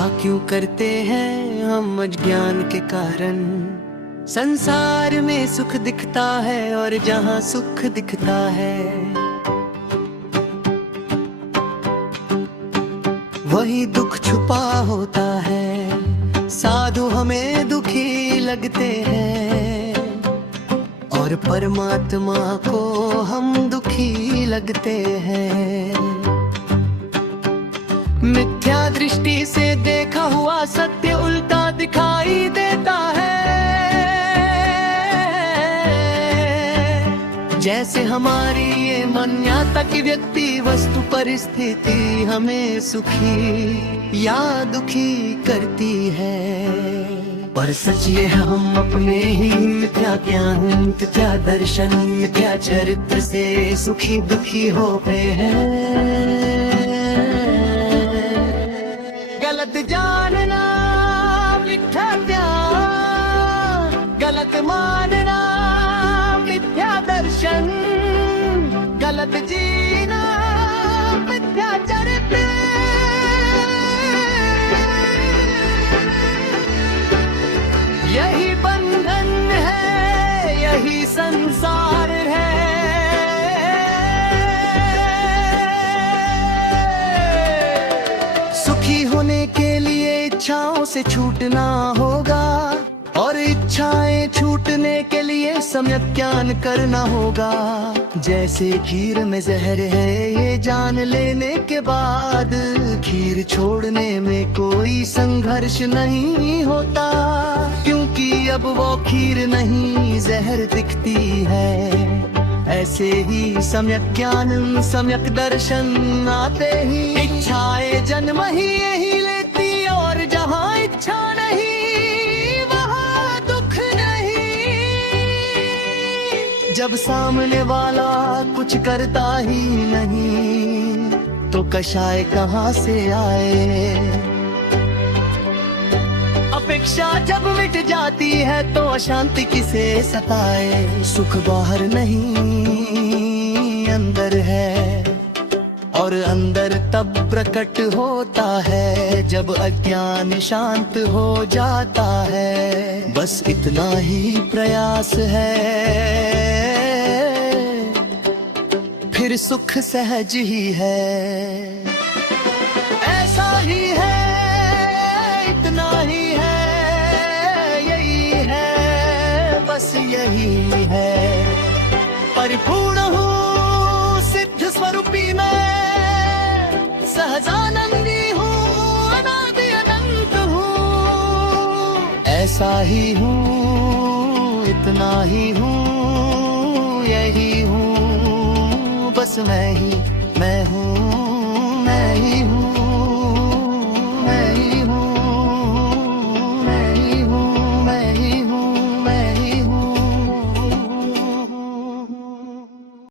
ऐसा क्यों करते हैं हम अज्ञान के कारण। संसार में सुख दिखता है और जहाँ सुख दिखता है वही दुख छुपा होता है। साधु हमें दुखी लगते हैं और परमात्मा को हम दुखी लगते हैं। मिथ्या दृष्टि से देखा हुआ सत्य उल्टा दिखाई देता है। जैसे हमारी ये मान्यता की व्यक्ति वस्तु परिस्थिति हमें सुखी या दुखी करती है। पर सच ये है हम अपने ही मिथ्या ज्ञान, मिथ्या दर्शन, मिथ्या चरित्र से सुखी दुखी हो गए हैं। गलत जानना मिथ्या ज्ञान, गलत मानना मिथ्या दर्शन, गलत जीना मिथ्या चरित्र। यही बंधन है, यही संसार है। सुखी होने के लिए इच्छाओं से छूटना होगा और इच्छाएं छूटने के लिए सम्यक ज्ञान करना होगा। जैसे खीर में जहर है ये जान लेने के बाद खीर छोड़ने में कोई संघर्ष नहीं होता, क्योंकि अब वो खीर नहीं जहर दिखती है। ऐसे ही सम्यक ज्ञान, सम्यक दर्शन आते ही इच्छाएं जन्म ही यही लेती और जहाँ इच्छा नहीं वहाँ दुख नहीं। जब सामने वाला कुछ करता ही नहीं तो कषाय कहाँ से आए। अपेक्षा जब मिट जाती है तो अशांति किसे सताए। सुख बाहर नहीं अंदर है और अंदर तब प्रकट होता है जब अज्ञान शांत हो जाता है। बस इतना ही प्रयास है फिर सुख सहज ही है। ऐसा ही है, इतना ही है, यही है, बस यही है। परिपूर्ण हूँ सिद्ध स्वरूपी मैं, सहजानंदी हूँ, अनादि अनंत हूँ। ऐसा ही हूँ, इतना ही हूँ, यही हूँ, बस मैं ही मैं हूँ।